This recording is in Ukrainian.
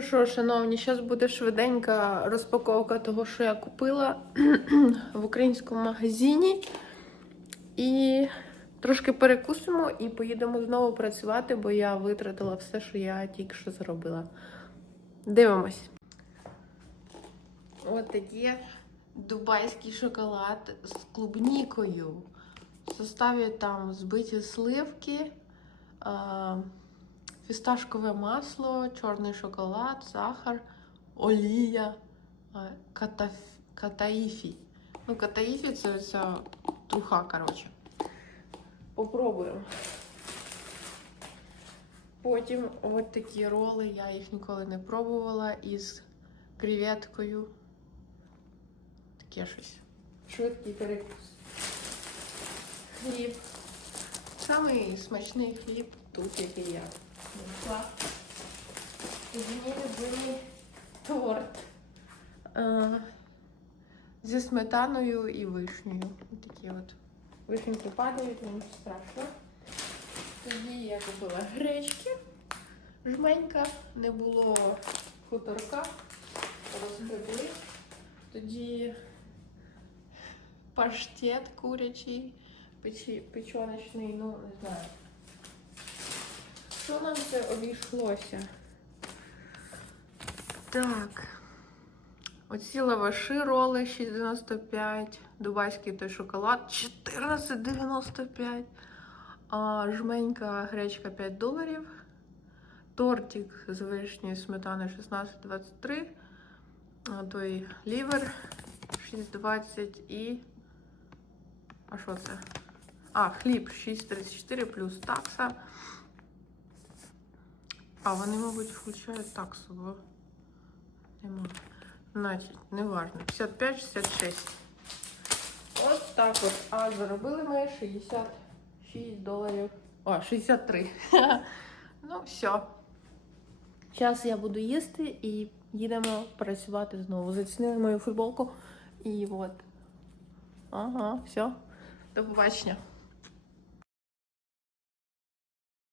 Що, шановні, зараз буде швиденька розпаковка того, що я купила в українському магазині. І трошки перекусимо і поїдемо знову працювати, бо я витратила все, що я тільки що зробила. Дивимось. Ось такий дубайський шоколад з клубнікою. В составі там збиті сливки, фісташкове масло, чорний шоколад, сахар, олія, катаф... катаїфі. Ну, катаїфі це ця труха, коротше. Попробуємо. Потім от такі роли, я їх ніколи не пробувала із креветкою. Таке щось. Швидкий перекус. Хліб. Самий смачний хліб тут, який я І мені любимий торт. Зі сметаною і вишнею. Ось такі от. Вишеньки падають, мені страшно. Тоді я купила гречки, жменька, не було хуторка, розгребли. Тоді паштет курячий, печоночний, ну не знаю. Що нам це обійшлося? Так. Оці лаваші роли 6,95, дубайський той шоколад 14,95. А жменька гречка 5 доларів. Тортик з вишньою сметаною 16,23. А той лівер 6,20 і. А що це? А, хліб 6,34 плюс такса. А, вони, мабуть, включають таксу, бо нема. Значить, неважно. 55-66. От так от. А заробили ми 66 доларів. О, 63. ну, все. Зараз я буду їсти і їдемо працювати знову. Зацінили мою футболку. І от. Ага, все. До побачення.